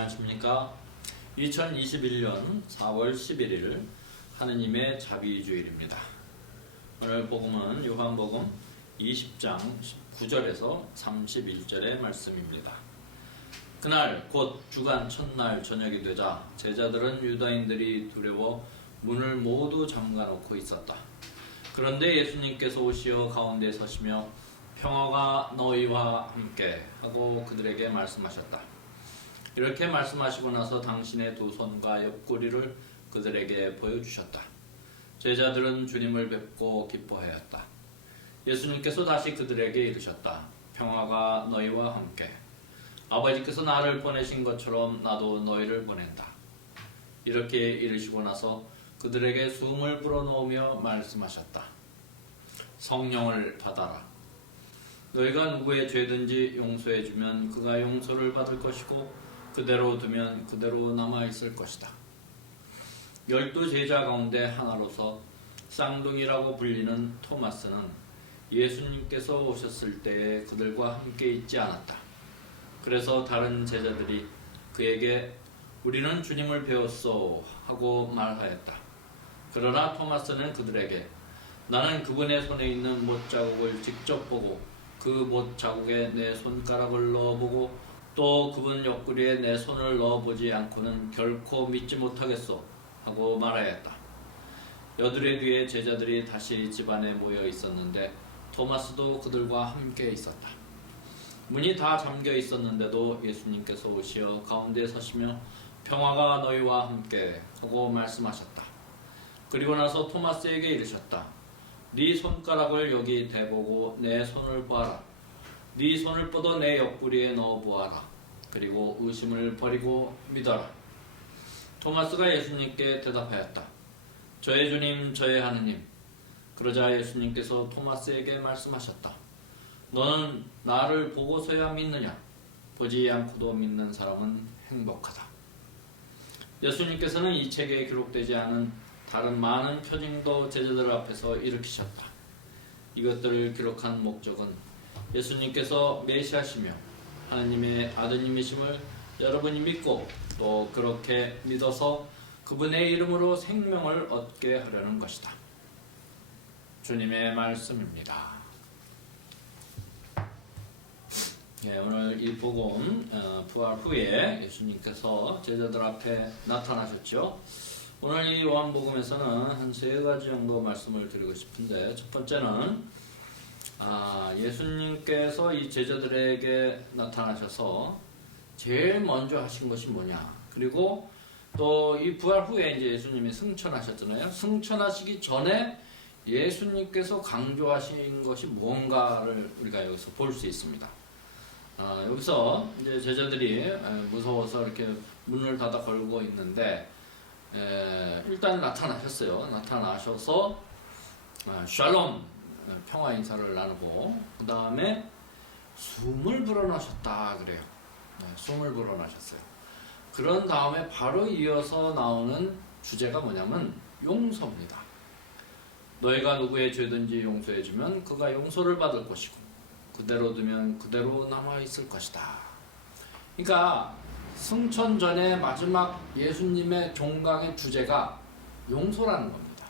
안녕하십니까. 2021년 4월 11일 하느님의 자비주일입니다. 오늘 복음은 요한복음 20장 9절에서 31절의 말씀입니다. 그날 곧 주간 첫날 저녁이 되자 제자들은 유다인들이 두려워 문을 모두 잠가놓고 있었다. 그런데 예수님께서 오시어 가운데 서시며 평화가 너희와 함께 하고 그들에게 말씀하셨다. 이렇게 말씀하시고 나서 당신의 두 손과 옆구리를 그들에게 보여주셨다. 제자들은 주님을 뵙고 기뻐하였다. 예수님께서 다시 그들에게 이르셨다. 평화가 너희와 함께. 아버지께서 나를 보내신 것처럼 나도 너희를 보낸다. 이렇게 이르시고 나서 그들에게 숨을 불어넣으며 말씀하셨다. 성령을 받아라. 너희가 누구의 죄든지 용서해주면 그가 용서를 받을 것이고 그대로 두면 그대로 남아있을 것이다. 12 제자 가운데 하나로서 쌍둥이라고 불리는 토마스는 예수님께서 오셨을 때에 그들과 함께 있지 않았다. 그래서 다른 제자들이 그에게 우리는 주님을 배웠소 하고 말하였다. 그러나 토마스는 그들에게 나는 그분의 손에 있는 못자국을 직접 보고 그 못자국에 내 손가락을 넣어보고 또 그분 옆구리에 내 손을 넣어보지 않고는 결코 믿지 못하겠소 하고 말하였다. 여드레 뒤에 제자들이 다시 집안에 모여 있었는데 토마스도 그들과 함께 있었다. 문이 다 잠겨 있었는데도 예수님께서 오시어 가운데 서시며 평화가 너희와 함께 하고 말씀하셨다. 그리고 나서 토마스에게 이르셨다. 네 손가락을 여기 대보고 내 손을 보아라. 네 손을 뻗어 내 옆구리에 넣어 보아라. 그리고 의심을 버리고 믿어라. 토마스가 예수님께 대답하였다. 저의 주님, 저의 하느님. 그러자 예수님께서 토마스에게 말씀하셨다. 너는 나를 보고서야 믿느냐? 보지 않고도 믿는 사람은 행복하다. 예수님께서는 이 책에 기록되지 않은 다른 많은 표징도 제자들 앞에서 일으키셨다. 이것들을 기록한 목적은 예수님께서 메시아시며 하나님의 아드님이심을 여러분이 믿고 또 그렇게 믿어서 그분의 이름으로 생명을 얻게 하려는 것이다. 주님의 말씀입니다. 오늘 이 복음 부활 후에 예수님께서 제자들 앞에 나타나셨죠. 오늘 이 요한복음에서는 한 3가지 정도 말씀을 드리고 싶은데, 첫 번째는 예수님께서 이 제자들에게 나타나셔서 제일 먼저 하신 것이 뭐냐, 그리고 또 이 부활 후에 이제 예수님이 승천하셨잖아요. 승천하시기 전에 예수님께서 강조하신 것이 무언가를 우리가 여기서 볼 수 있습니다. 여기서 이제 제자들이 무서워서 이렇게 문을 닫아 걸고 있는데, 일단 나타나셨어요. 나타나셔서 샬롬, 평화 인사를 나누고 그 다음에 숨을 불어넣으셨다 그래요. 숨을 불어넣으셨어요. 그런 다음에 바로 이어서 나오는 주제가 뭐냐면 용서입니다. 너희가 누구의 죄든지 용서해주면 그가 용서를 받을 것이고 그대로 두면 그대로 남아있을 것이다. 그러니까 승천 전에 마지막 예수님의 종강의 주제가 용서라는 겁니다.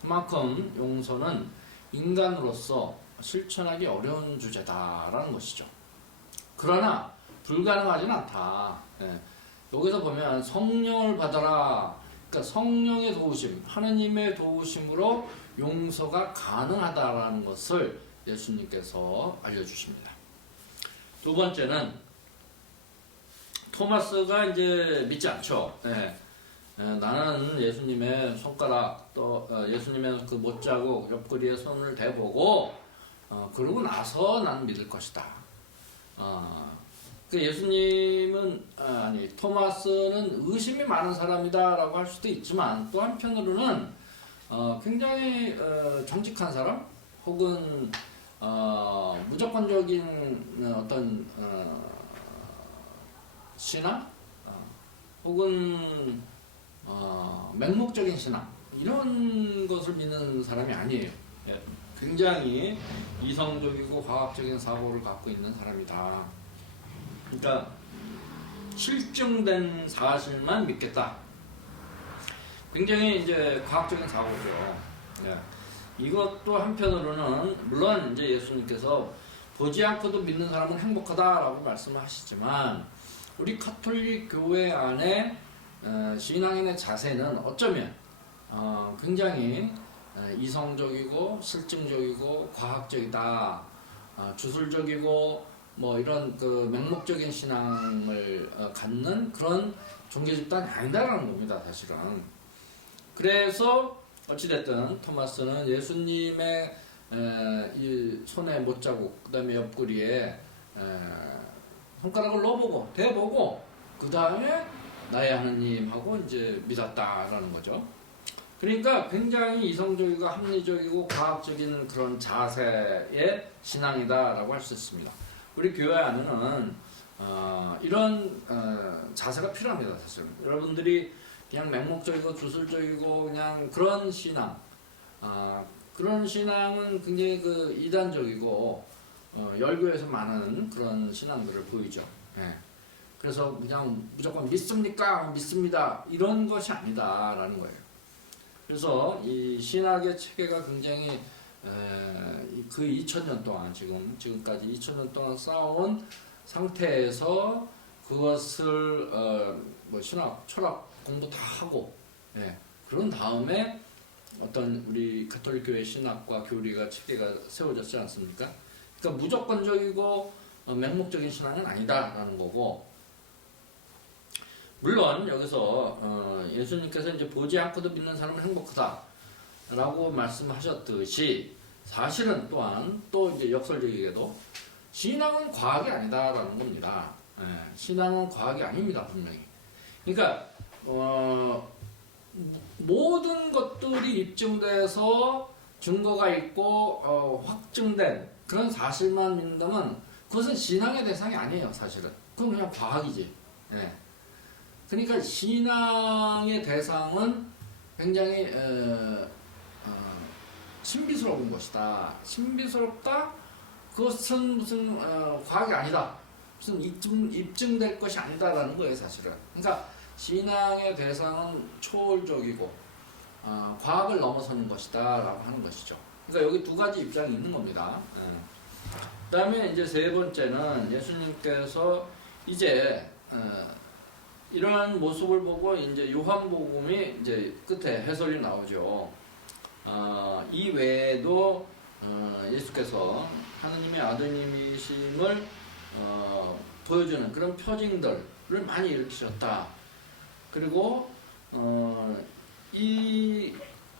그만큼 용서는 인간으로서 실천하기 어려운 주제다라는 것이죠. 그러나 불가능하진 않다. 여기서 보면 성령을 받아라. 그러니까 성령의 도우심, 하느님의 도우심으로 용서가 가능하다라는 것을 예수님께서 알려주십니다. 두 번째는 토마스가 이제 믿지 않죠. 나는 예수님의 손가락 또 예수님의 그 못자국 옆구리에 손을 대보고 그러고 나서 난 믿을 것이다. 그 예수님은 토마스는 의심이 많은 사람이다라고 할 수도 있지만 또 한편으로는 굉장히 정직한 사람 혹은 무조건적인 어떤 신앙 혹은 맹목적인 신앙 이런 것을 믿는 사람이 아니에요. 굉장히 이성적이고 과학적인 사고를 갖고 있는 사람이다. 그러니까 실증된 사실만 믿겠다. 굉장히 이제 과학적인 사고죠. 네. 이것도 한편으로는 물론 이제 예수님께서 보지 않고도 믿는 사람은 행복하다라고 말씀을 하시지만 우리 가톨릭 교회 안에 신앙인의 자세는 어쩌면 굉장히 이성적이고 실증적이고 과학적이다, 주술적이고 뭐 이런 그 맹목적인 신앙을 갖는 그런 종교 집단이 아니다라는 겁니다, 사실은. 그래서 어찌됐든 토마스는 예수님의 이 손에 못자국, 그 다음에 옆구리에 손가락을 넣어보고 대보고 그 다음에 나의 하느님하고 이제 믿었다라는 거죠. 그러니까 굉장히 이성적이고 합리적이고 과학적인 그런 자세의 신앙이다라고 할 수 있습니다. 우리 교회 안에는 이런 자세가 필요합니다, 사실. 여러분들이 그냥 맹목적이고 주술적이고 그냥 그런 신앙, 그런 신앙은 굉장히 그 이단적이고 열교에서 많은 그런 신앙들을 보이죠. 예. 그래서 그냥 무조건 믿습니까? 믿습니다. 이런 것이 아니다라는 거예요. 그래서 이 신학의 체계가 굉장히 그 2000년 동안 지금까지 2000년 동안 쌓아온 상태에서 그것을 뭐 신학, 철학 공부 다 하고 그런 다음에 어떤 우리 가톨릭 교회 신학과 교리가 체계가 세워졌지 않습니까? 그러니까 무조건적이고 맹목적인 신앙은 아니다라는 거고, 물론 여기서 예수님께서 이제 보지 않고도 믿는 사람은 행복하다라고 말씀하셨듯이 사실은 또한 또 이제 역설적이게도 신앙은 과학이 아니다라는 겁니다. 신앙은 과학이 아닙니다, 분명히. 그러니까 모든 것들이 입증돼서 증거가 있고 확증된 그런 사실만 믿는다면 그것은 신앙의 대상이 아니에요, 사실은. 그건 그냥 과학이지. 그러니까 신앙의 대상은 굉장히 신비스러운 것이다. 신비스럽다? 그것은 무슨 과학이 아니다. 무슨 입증될 것이 아니다라는 거예요, 사실은. 그러니까 신앙의 대상은 초월적이고 과학을 넘어서는 것이다라고 하는 것이죠. 그러니까 여기 두 가지 입장이 있는 겁니다. 그다음에 이제 세 번째는 예수님께서 이제 이러한 모습을 보고 이제 요한복음이 이제 끝에 해설이 나오죠. 이 외에도 예수께서 하느님의 아드님이심을 보여주는 그런 표징들을 많이 일으키셨다. 그리고 이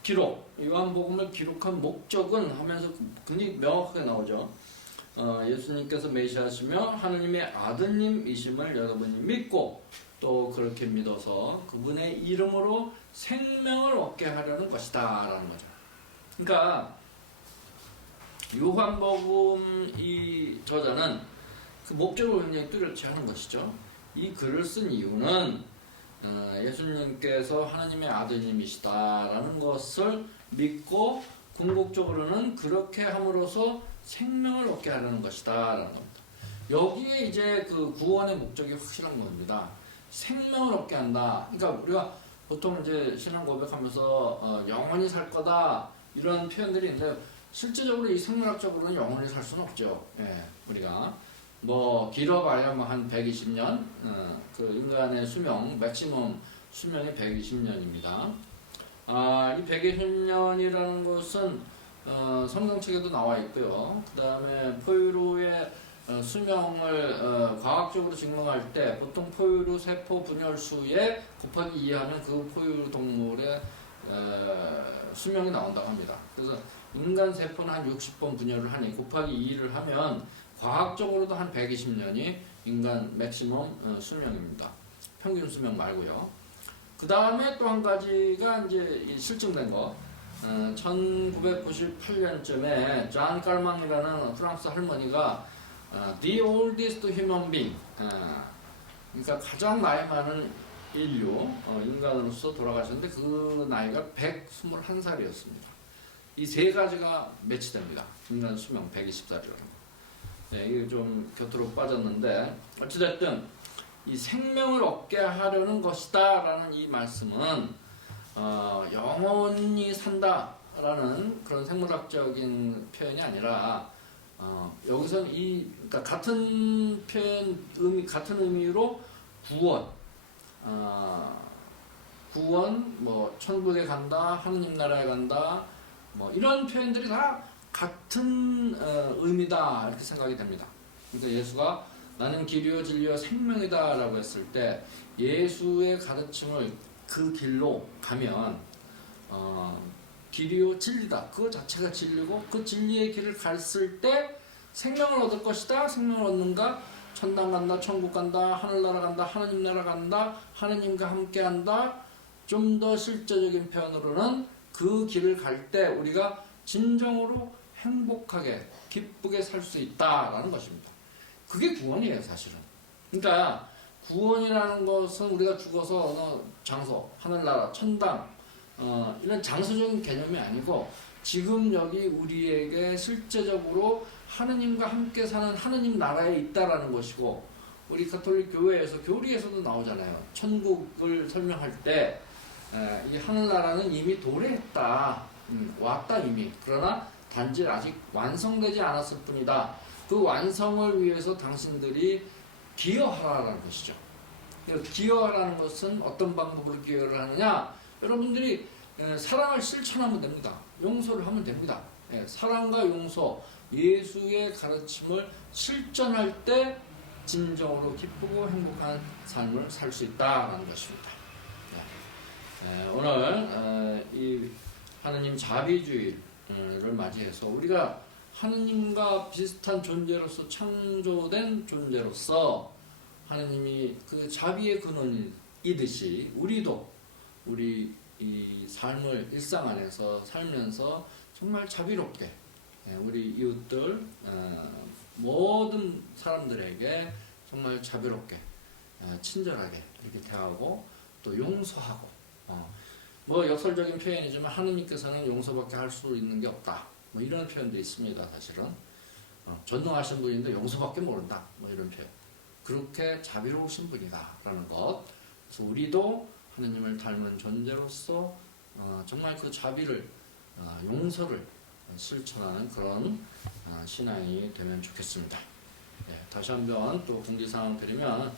기록, 요한복음을 기록한 목적은 하면서 굉장히 명확하게 나오죠. 예수님께서 메시아시며 하느님의 아드님이심을 여러분이 믿고 또 그렇게 믿어서 그분의 이름으로 생명을 얻게 하려는 것이다 라는 거죠. 그러니까 요한복음 이 저자는 그 목적을 굉장히 뚜렷이 하는 것이죠. 이 글을 쓴 이유는 예수님께서 하나님의 아드님이시다라는 것을 믿고 궁극적으로는 그렇게 함으로써 생명을 얻게 하려는 것이다라는 겁니다. 여기에 이제 그 구원의 목적이 확실한 겁니다. 생명을 얻게 한다. 그러니까 우리가 보통 이제 신앙 고백하면서 영원히 살 거다 이런 표현들이 있는데 실제적으로 이 생물학적으로는 영원히 살 수는 없죠. 우리가 뭐 길어봐야 뭐 한 120년, 그 인간의 수명, 맥시멈 수명이 120년입니다. 이 120년이라는 것은 성경책에도 나와 있고요. 그 다음에 포유류의 수명을 과학적으로 증명할 때 보통 포유류 세포 분열수에 곱하기 2 하면 그 포유류 동물의 수명이 나온다고 합니다. 그래서 인간 세포는 한 60번 분열을 하니 곱하기 2를 하면 과학적으로도 한 120년이 인간 맥시멈 수명입니다. 평균 수명 말고요. 그 다음에 또 한 가지가 이제 실증된 거. 1998년쯤에 잔 깔망이라는 프랑스 할머니가 The oldest human being, 그러니까 가장 나이 많은 인류, 인간으로서 돌아가셨는데 그 나이가 121살이었습니다. 이 세 가지가 매치됩니다. 인간 수명 120살이라는 거. 이게 좀 곁으로 빠졌는데 어찌됐든 이 생명을 얻게 하려는 것이다라는 이 말씀은 영원히 산다라는 그런 생물학적인 표현이 아니라 여기서는 그러니까 같은 같은 의미로 구원, 뭐 천국에 간다, 하느님 나라에 간다, 뭐 이런 표현들이 다 같은 의미다 이렇게 생각이 됩니다. 그러니까 예수가 나는 길이요 진리요 생명이다라고 했을 때 예수의 가르침을 그 길로 가면 길이요 진리다. 그거 자체가 진리고 그 진리의 길을 갔을 때 생명을 얻을 것이다. 생명을 얻는가? 천당 간다, 천국 간다, 하늘나라 간다, 하느님 나라 간다, 하느님과 함께한다. 좀 더 실제적인 표현으로는 그 길을 갈 때 우리가 진정으로 행복하게 기쁘게 살 수 있다라는 것입니다. 그게 구원이에요, 사실은. 그러니까 구원이라는 것은 우리가 죽어서 어느 장소, 하늘나라, 천당 이런 장소적인 개념이 아니고 지금 여기 우리에게 실제적으로 하느님과 함께 사는 하느님 나라에 있다라는 것이고, 우리 가톨릭 교회에서 교리에서도 나오잖아요. 천국을 설명할 때 이 하늘나라는 이미 도래했다, 왔다 이미. 그러나 단지 아직 완성되지 않았을 뿐이다. 그 완성을 위해서 당신들이 기여하라는 것이죠. 기여하라는 것은 어떤 방법으로 기여를 하느냐? 여러분들이 사랑을 실천하면 됩니다. 용서를 하면 됩니다. 사랑과 용서, 예수의 가르침을 실천할 때 진정으로 기쁘고 행복한 삶을 살 수 있다는 것입니다. 오늘 이 하느님 자비주의를 맞이해서 우리가 하느님과 비슷한 존재로서 창조된 존재로서 하느님이 그 자비의 근원이듯이 우리도 우리 이 삶을 일상 안에서 살면서 정말 자비롭게 우리 이웃들 모든 사람들에게 정말 자비롭게 친절하게 이렇게 대하고 또 용서하고 뭐 역설적인 표현이지만 하느님께서는 용서밖에 할 수 있는 게 없다. 뭐 이런 표현도 있습니다. 사실은 전능하신 분인데 용서밖에 모른다. 뭐 이런 표현. 그렇게 자비로우신 분이다라는 것. 그래서 우리도 하느님을 닮은 존재로서 정말 그 자비를 용서를 실천하는 그런 신앙이 되면 좋겠습니다. 다시 한번 또 공지사항 드리면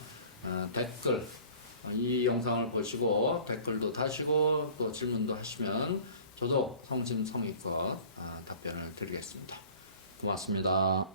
댓글 이 영상을 보시고 댓글도 다시고 또 질문도 하시면 저도 성심성의껏 답변을 드리겠습니다. 고맙습니다.